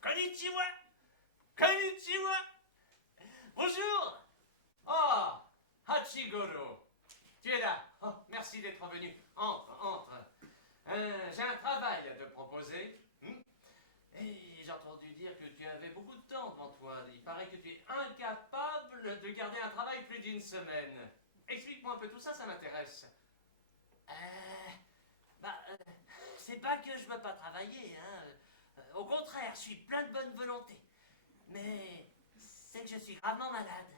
Konnichiwa. Konnichiwa. Bonjour. Oh, Hachigoro. Tu es là. Oh, merci d'être venu. Entre, entre. J'ai un travail à te proposer. Et j'ai entendu dire que tu avais beaucoup de temps devant toi. Il paraît que tu es incapable de garder un travail plus d'une semaine. Explique-moi un peu tout ça, ça m'intéresse. C'est pas que je veux pas travailler, hein. Au contraire, je suis plein de bonne volonté. Mais c'est que je suis gravement malade.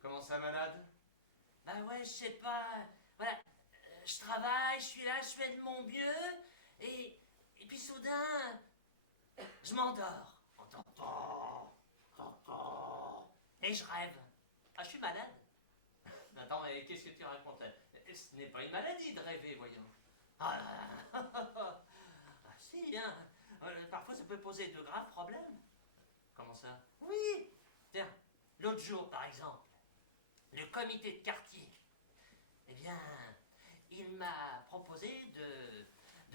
Comment ça, malade? Bah ouais, je sais pas. Voilà, je travaille, je suis là, je fais de mon mieux. Et puis soudain, je m'endors. Et je rêve. Ah, je suis malade. Attends, mais qu'est-ce que tu racontes là? Ce n'est pas une maladie de rêver, voyons. Si, hein. Parfois, ça peut poser de graves problèmes. Comment ça? Oui. Tiens, l'autre jour, par exemple, le comité de quartier, eh bien, il m'a proposé de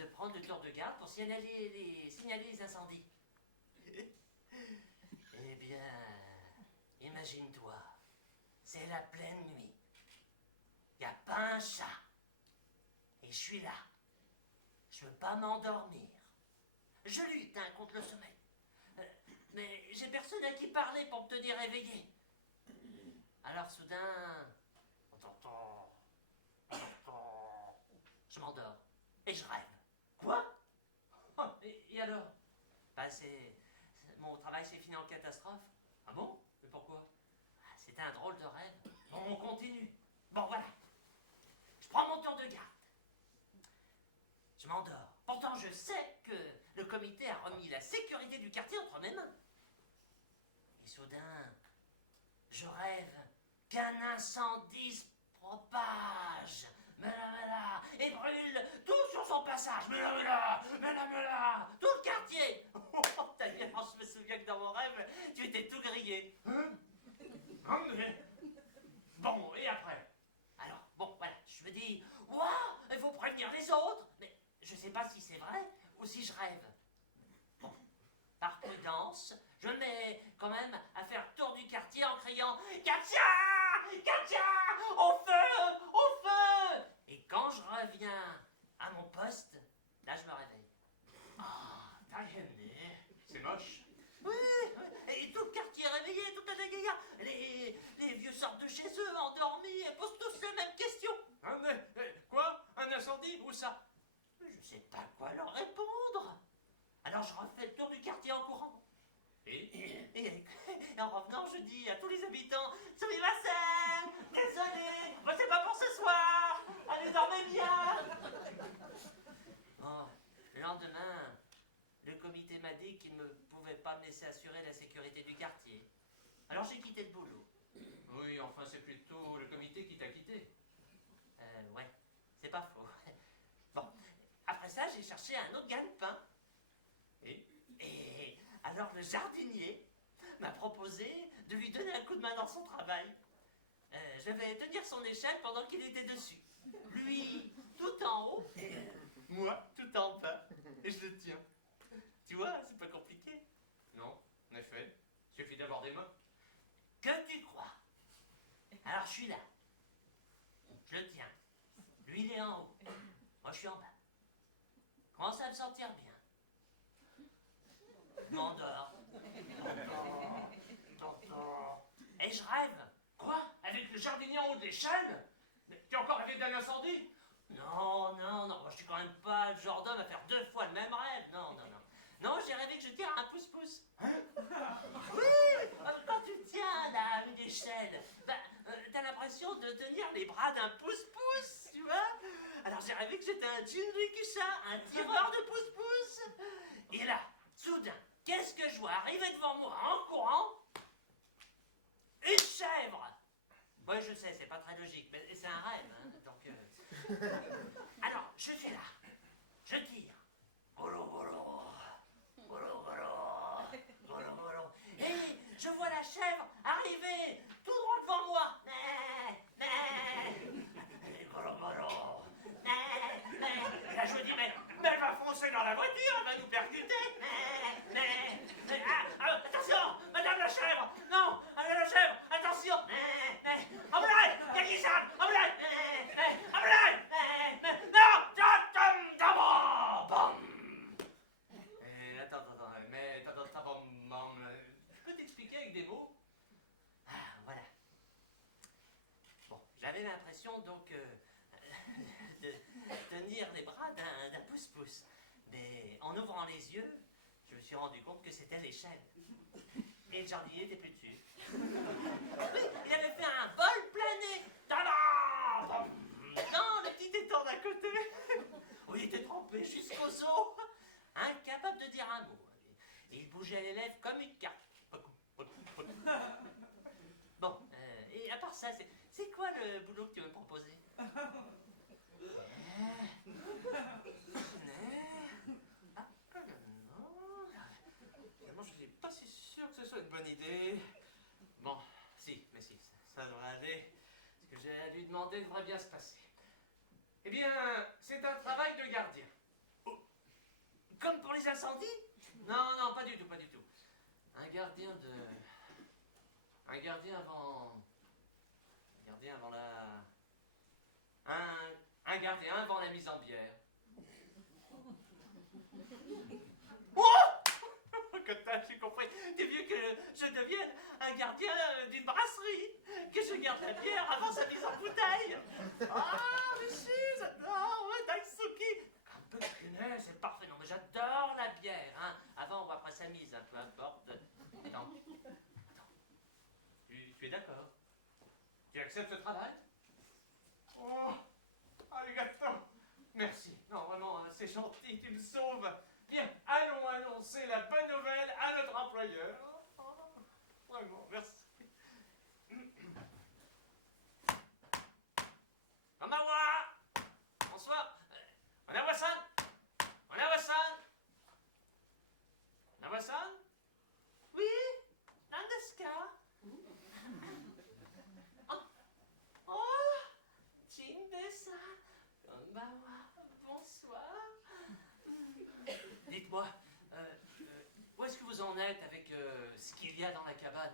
prendre le tour de garde pour signaler les incendies. Eh bien, imagine-toi, c'est la pleine nuit. Il n'y a pas un chat. Et je suis là. Je ne veux pas m'endormir. Je lutte contre le sommeil. Mais j'ai personne à qui parler pour me tenir éveillé. Alors soudain, je m'endors et je rêve. Quoi? Et alors? Mon travail s'est fini en catastrophe. Ah bon? Mais pourquoi? C'était un drôle de rêve. Bon, on continue. Bon, voilà. Je prends mon tour de garde. Je m'endors. Pourtant, je sais que le comité a remis la sécurité du quartier entre mes mains. Et soudain, je rêve qu'un incendie se propage. Et brûle tout sur son passage. Tout le quartier. D'ailleurs, je me souviens que dans mon rêve, tu étais tout grillé. Bon, et après? Alors, bon, voilà, je me dis, waouh, il faut prévenir les autres. Mais je sais pas si c'est vrai ou si je rêve. Bon, par prudence, je me mets quand même à faire le tour du quartier en criant Katia! Katia! Au feu! Au feu! Et quand je reviens à mon poste, là je me réveille. C'est moche. Oui, et tout le quartier est réveillé, toute la gaillarde. Les vieux sortent de chez eux, endormis, et posent tous les mêmes questions. Quoi? Un incendie? Où ça? Je sais pas quoi leur répondre. Alors je refais le tour du quartier en courant. Et en revenant, je dis à tous les habitants, Sumimasen, désolé, moi c'est pas pour ce soir, allez dormez bien. Bon, le lendemain, le comité m'a dit qu'il ne pouvait pas me laisser assurer la sécurité du quartier. Alors j'ai quitté le boulot. Oui, enfin c'est plutôt le comité qui t'a quitté. Ouais, c'est pas faux. Bon, après ça, j'ai cherché un autre gagne-pain. Et alors le jardinier m'a proposé de lui donner un coup de main dans son travail. Je vais tenir son échelle pendant qu'il était dessus. Lui, tout en haut, et moi, tout en bas. Et je le tiens. Tu vois, c'est pas compliqué. Non, en effet. Suffit d'avoir des mains. Que tu crois? Alors je suis là. Je le tiens. Lui, il est en haut. Moi, je suis en bas. Commence à me sentir bien. Je m'endors. Et je rêve. Quoi? Avec le jardinier en haut de l'échelle? Mais tu as encore rêvé d'un incendie? Non, moi, je suis quand même pas le genre d'homme à faire 2 fois le même rêve. Non. Non, j'ai rêvé que je tire un pouce-pouce. Oui, quand tu tiens là, une échelle, t'as l'impression de tenir les bras d'un pouce-pouce, tu vois. Alors j'ai rêvé que j'étais un Jinrikisha, un tireur de pouce-pouce. Et là, soudain, qu'est-ce que je vois arriver devant moi en courant? Une chèvre. Oui, je sais, c'est pas très logique, mais c'est un rêve, hein, donc... Alors, je suis là, je tire. Et je vois la chèvre arriver tout droit devant moi. Et là, je me dis, mais elle va foncer dans la voiture, elle va nous percuter. Attention, madame la chèvre. Non, la chèvre, attention. Omelette, Gagliessane, omelette. Omelette. Non, bam. Attends, mais je peux t'expliquer avec des mots? Ah, voilà. Bon, j'avais l'impression donc de tenir les bras d'un pouce-pouce. Mais en ouvrant les yeux, je me suis rendu compte que c'était l'échelle. Et le jardinier n'était plus dessus. Oui, il avait fait un vol plané. Dans le petit étang d'à côté. Oh, il était trempé jusqu'aux os. Incapable de dire un mot. Et il bougeait les lèvres comme une carte. Bon, et à part ça, c'est quoi le boulot que tu veux me proposer? Non, je suis pas si sûr que ce soit une bonne idée. Bon, si, ça devrait aller. Ce que j'ai à lui demander devrait bien se passer. Eh bien, c'est un travail de gardien. Comme pour les incendies? Non, pas du tout. Un gardien avant la mise en bière. Oh! Que j'ai compris. T'es vieux que je devienne un gardien d'une brasserie. Que je garde la bière avant sa mise en bouteille. Ah, mais si, j'adore. Ouais, Daisuki. Un peu de punaise, c'est parfait. Non, mais j'adore la bière. Hein. Avant ou après sa mise, hein, peu importe. Attends. Tu es d'accord? Tu acceptes ce travail? Oh, arigato. Merci. Non, vraiment, c'est gentil, tu me sauves. Bien, allons annoncer la bonne nouvelle à notre employeur. Vraiment, merci. Konbanwa! Bonsoir. Onawa-san? Onawa-san? Oui? Nandeska? Oh! Jinde-san. Konbanwa. Bonsoir. Dites-moi, où est-ce que vous en êtes avec ce qu'il y a dans la cabane?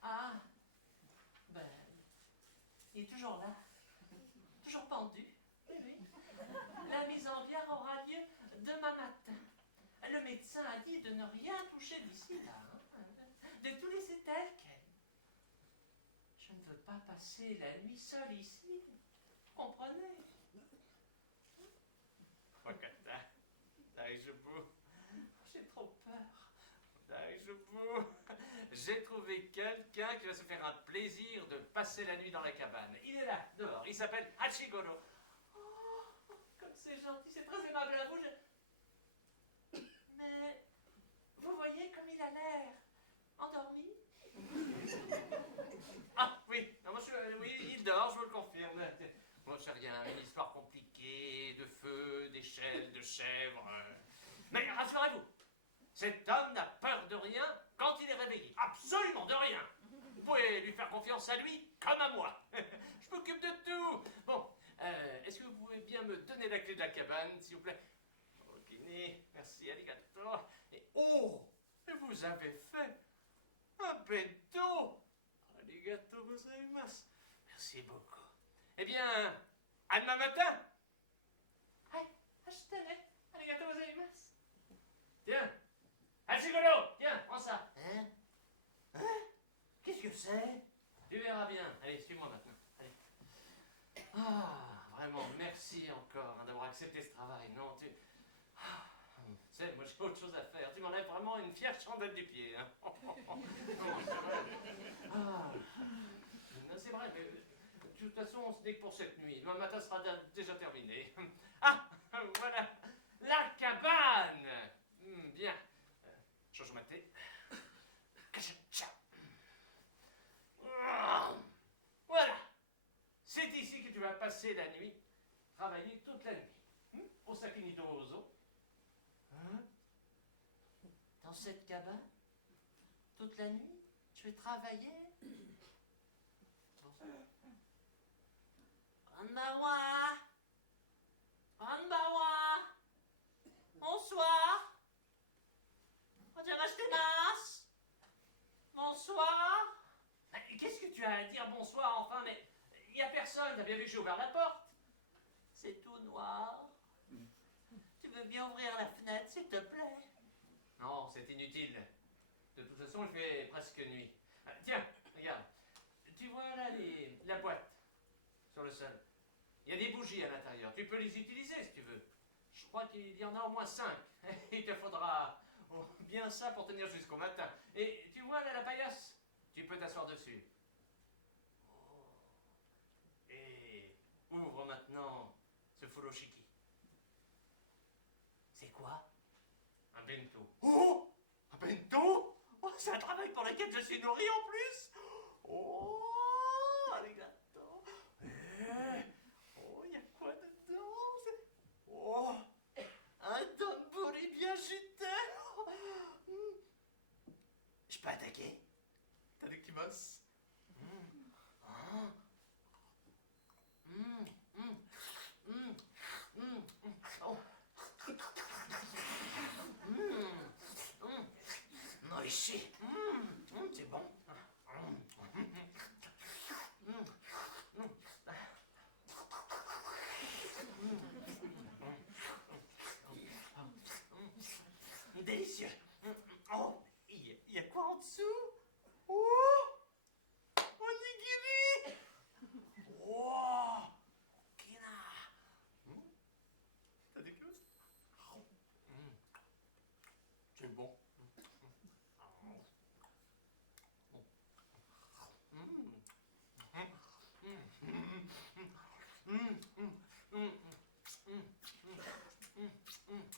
Ah, ben, il est toujours là, toujours pendu. Oui. La mise en bière aura lieu demain matin. Le médecin a dit de ne rien toucher d'ici là, hein, de tout laisser tel quel. Je ne veux pas passer la nuit seule ici, comprenez? Wakata, Daijobu. J'ai trop peur. Daijobu. J'ai trouvé quelqu'un qui va se faire un plaisir de passer la nuit dans la cabane. Il est là, dehors. Il s'appelle Hachigoro. Oh, comme c'est gentil, c'est très aimable à vous. Mais vous voyez comme il a l'air endormi? Ah, oui. Non, oui, il dort, je vous le confirme. Bon, c'est rien, une histoire compliquée, de feu, d'échelle, de chèvre. Mais rassurez-vous, cet homme n'a peur de rien quand il est réveillé. Absolument de rien. Vous pouvez lui faire confiance à lui comme à moi. Je m'occupe de tout. Bon, est-ce que vous pouvez bien me donner la clé de la cabane, s'il vous plaît? Ok, merci, arigato. Et oh, vous avez fait un bento. Arigato gozaimasu. Merci beaucoup. Eh bien, à demain matin. Arigatou gozaimasu. Tiens, Hachigoro, tiens, prends ça. Hein? Qu'est-ce que c'est? Tu verras bien. Allez, suis-moi maintenant. Allez. Ah, vraiment, merci encore d'avoir accepté ce travail. Non, tu sais, moi j'ai autre chose à faire. Tu m'enlèves vraiment une fière chandelle du pied. Hein. Non, c'est vrai. Ah. Non, c'est vrai, mais de toute façon, ce n'est que pour cette nuit. Demain matin sera déjà terminé. Ah, voilà, la cabane. Bien. Change ma thé. Voilà. C'est ici que tu vas passer la nuit. Travailler toute la nuit. Au Sakinito Ozo. Hein? Dans cette cabane? Toute la nuit? Je vais travailler? Konbanwa! Konbanwa! Bonsoir! T'es resté mince? Bonsoir? Qu'est-ce que tu as à dire bonsoir enfin? Mais il n'y a personne, t'as bien vu que j'ai ouvert la porte. C'est tout noir. Tu veux bien ouvrir la fenêtre, s'il te plaît? Non, c'est inutile. De toute façon, il fait presque nuit. Tiens, regarde. Tu vois là la boîte sur le sol. Il y a des bougies à l'intérieur. Tu peux les utiliser si tu veux. Je crois qu'il y en a au moins 5. Il te faudra bien ça pour tenir jusqu'au matin. Et tu vois là la paillasse? Tu peux t'asseoir dessus. Et ouvre maintenant ce furoshiki. C'est quoi? Un bento. Oh! Un bento? Oh, c'est un travail pour lequel je suis nourri en plus! Oh! Arigato! Oh, il y a quoi dedans? Oh! Un donburi bien juteux! Je peux attaquer? Tadakimasu. Oh. Moishi. C'est bon. Délicieux. Oh, il y a quoi en dessous? Oh, onigiri. Oh, kina. T'as des clous? C'est bon.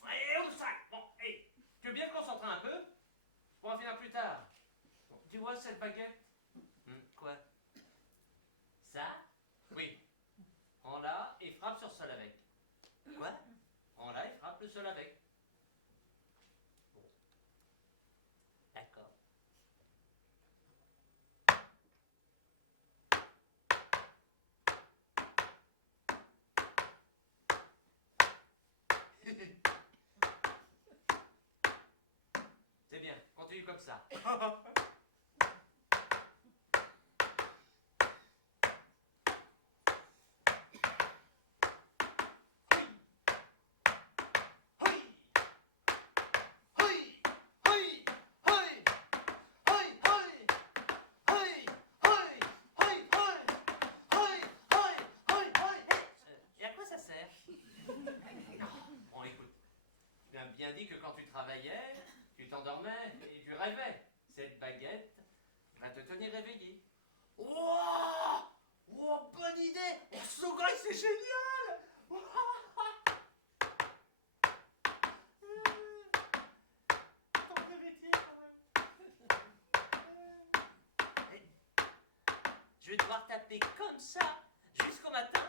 Allez, où ça? Bon, hey, tu veux bien te concentrer un peu? Pour en finir plus tard. Bon, tu vois cette baguette? Quoi? Ça? Oui. Prends-la et frappe sur le sol avec. Quoi? Prends-la et frappe le sol avec. D'accord. C'est bien, continue comme ça. Et à quoi ça sert? Bon, écoute, tu as bien dit que quand tu travaillais, tu t'endormais et tu rêvais. Cette baguette va te tenir réveillé. Wow! Oh, bonne idée! Oh, Sogai, c'est génial! Ton vérité, quand même. Je vais devoir taper comme ça jusqu'au matin.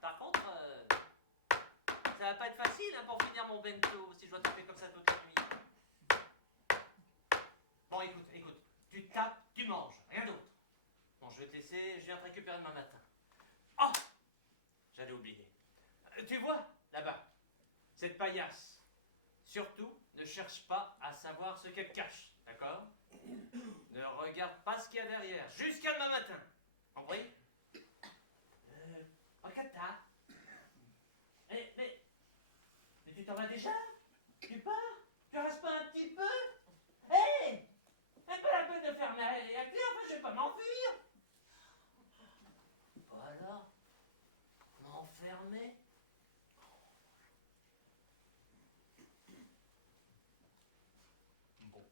Par contre, ça va pas être facile hein, pour finir mon bento si je dois taper comme ça toute la nuit. Bon, écoute, tu tapes, tu manges, rien d'autre. Bon, je vais te laisser, je viens te récupérer demain matin. Oh, J'allais oublier. tu vois, là-bas, cette paillasse. Surtout, ne cherche pas à savoir ce qu'elle cache, d'accord? Ne regarde pas ce qu'il y a derrière, jusqu'à demain matin. Compris? Regarde ça. Mais tu t'en vas déjà? Tu pars? Tu restes pas un petit peu? Hé! C'est pas la peine de fermer la clé, enfin je vais pas m'enfuir! Voilà. M'enfermer? Bon.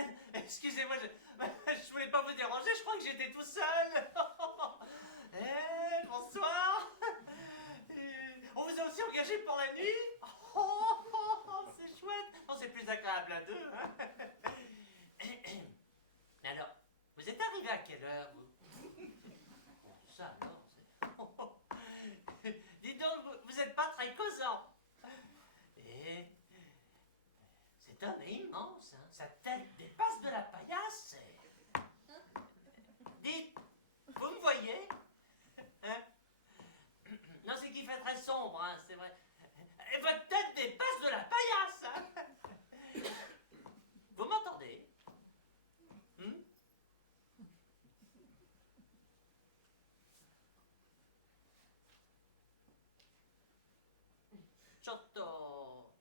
Chouette, excusez-moi, je voulais pas vous déranger, je crois que j'étais tout seul. Bonsoir. On vous a aussi engagé pour la nuit? C'est chouette. Oh, c'est plus agréable à deux. Hein. Mais alors, vous êtes arrivé à quelle heure, vous? Ça alors, c'est... Dites donc, vous n'êtes pas très causant. Et cet homme est immense, hein. Sa tête dépasse de la paillasse. Dites, vous me voyez? Hein? Non, c'est qu'il fait très sombre, hein, c'est vrai. Et votre tête dépasse de la paillasse, hein. Vous m'entendez? Giotto.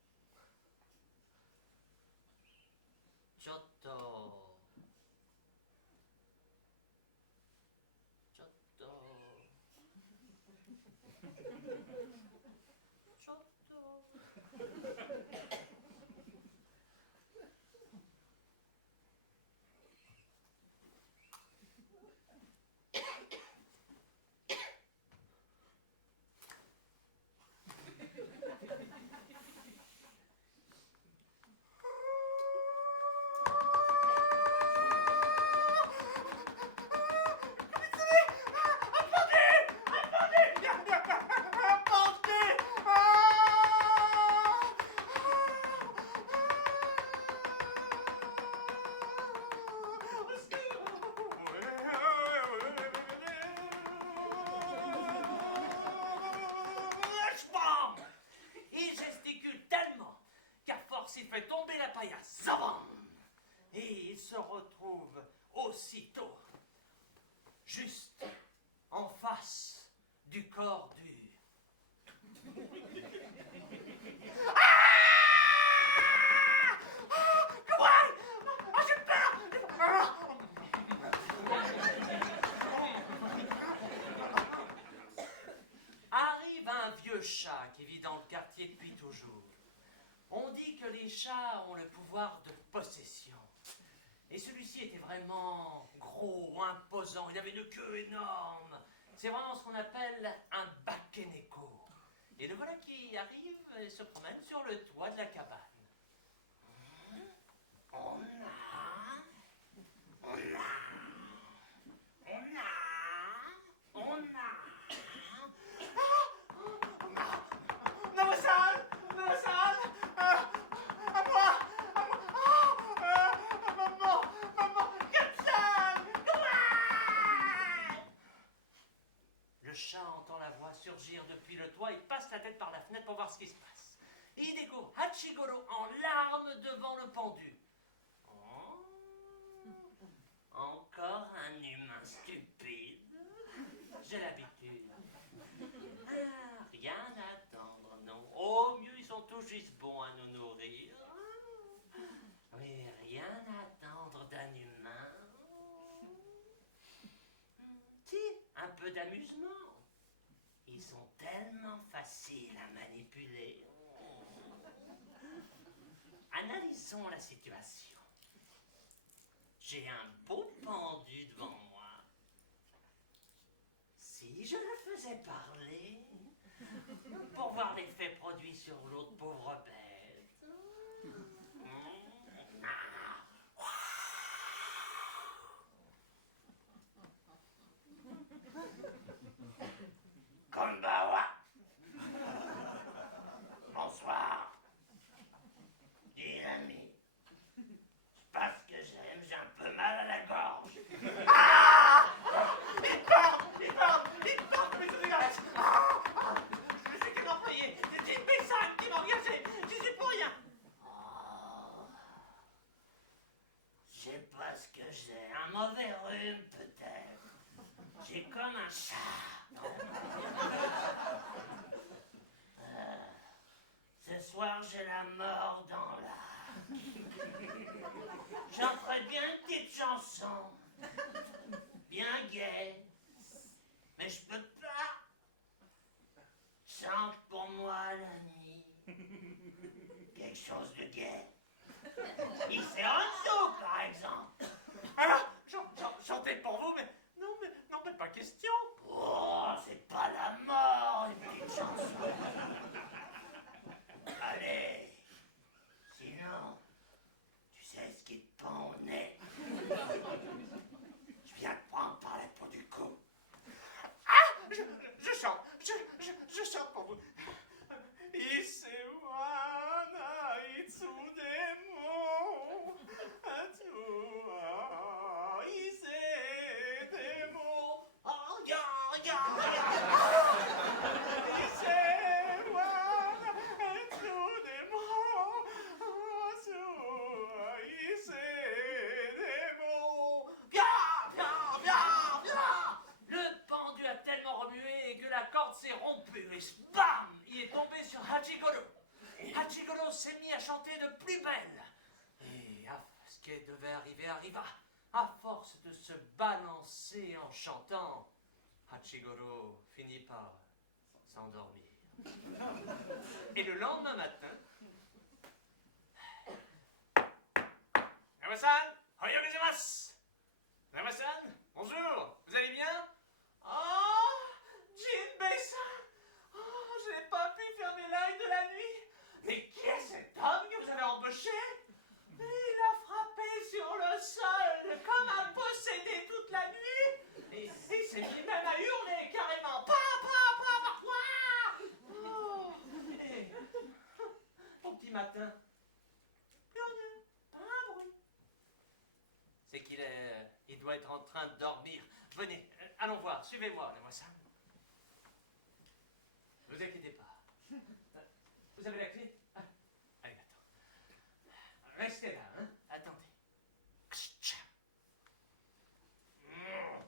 Giotto. Giotto. Il gesticule tellement qu'à force il fait tomber la paillasse. Zabam! Et il se retrouve aussitôt juste en face du corps du... Arrive un vieux chat qui vit dans le quartier depuis toujours. On dit que les chats ont le pouvoir de possession. Et celui-ci était vraiment gros, imposant, il avait une queue énorme. C'est vraiment ce qu'on appelle un bakeneko. Et le voilà qui arrive et se promène sur le toit de la cabane. On a... Namasan! Namasan! À moi! Maman! Kapsan! Le chat entend la voix surgir depuis le toit, il passe la tête par la fenêtre pour voir ce qui se passe. Et il découvre Hachigoro en larmes devant le pendu. Oh, encore un humain stupide. J'ai l'habitude. Rien à attendre, non. Au mieux, ils sont tout juste bons à nous nourrir. Mais rien à attendre d'un humain. Si, un peu d'amusement. Ils sont tellement faciles à manipuler. Analysons la situation. J'ai un beau pendu devant moi. Si je le faisais parler, pour voir l'effet produit sur l'autre pauvre bête. Konbawa. Bonsoir. Dis l'ami. Parce que j'aime, j'ai un peu mal à la gorge. Il part, mais je regarde. Je suis qu'un employé, c'est une paysanne qui m'a engagé, je suis pour rien. C'est parce que j'ai un mauvais rhume, peut-être. J'ai comme un chat. Ce soir, j'ai la mort dans l'âme. J'en ferai bien une petite chanson. Bien gaie. Mais je peux pas. Chante pour moi la nuit. Quelque chose de gai. Iseranzo, par exemple. Alors, chantez pour vous, mais non, mais pas question. Oh, c'est pas la mort, une petite chanson. Allez. Sinon, tu sais ce qui te pend au nez. Je viens te prendre par la peau du cou. Ah, je chante, je chante pour vous. Isewana itsudemo, atua isedemo. Oh, ya, ya, ya. Isewana itsudemo, atua isedemo. Viens, viens, viens, viens. Le pendu a tellement remué que la corde s'est rompue et bam, il est tombé sur Hachigoro. Hachigoro s'est mis à chanter de plus belle. Et ce qui devait arriver arriva. À force de se balancer en chantant, Hachigoro finit par s'endormir. Et le lendemain matin, Namasan, oyo gozaimasu. Namasan, bonjour, vous allez bien? Oh, Jinbei-san, oh, je n'ai pas pu faire mes lives de la nuit. Mais qui est cet homme que vous avez embauché? Il a frappé sur le sol comme un possédé toute la nuit. Et il s'est mis même à hurler carrément. Quoi? oh, et, au petit matin, plus rien, pas un bruit. C'est il doit être en train de dormir. Venez, allons voir, suivez-moi, les voisins. Ne vous inquiétez pas. Vous avez la clé? Allez, attends. Restez là, hein. Attendez.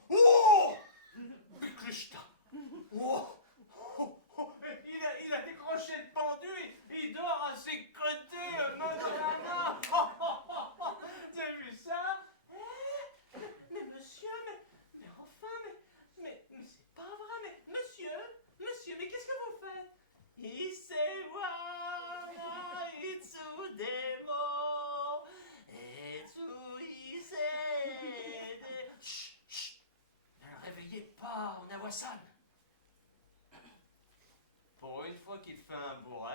Oh! Bikrushita! Oh! Il a décroché le pendu, il dort à ses côtés, Madonna! Vous avez vu ça? Mais monsieur, mais enfin, mais c'est pas vrai, mais monsieur, mais qu'est-ce que vous faites? Isewa itsudemo, isede. Chut, ne le réveillez pas, Onawa-san. Pour une fois qu'il fait un bourrage,